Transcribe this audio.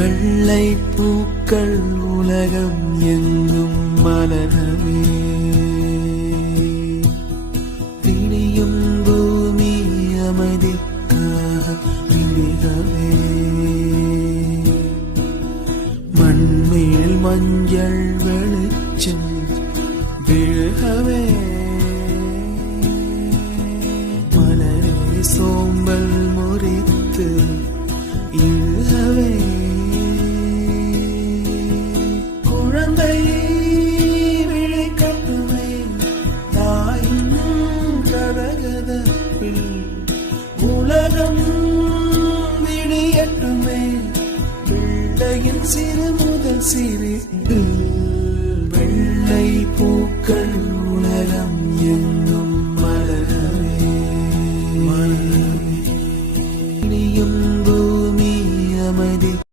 வெள்ளை பூக்கள் உலகம் எங்கும் மலரவே, விடியும் பூமி அமைதிக்காக விடிகவே, மண்மேல் மஞ்சள் வெளிச்சம் விழுகவே, மலரே சோம்பல் முறித்து இழுகவே, குழந்தை விழிக்கட்டுமே தாயின் கரகதப்பில், உலகம் விடியட்டுமே பிள்ளையின் சிறு முதல் சிரிப்பு, வெள்ளை பூக்கள் உலகம் எங்கும்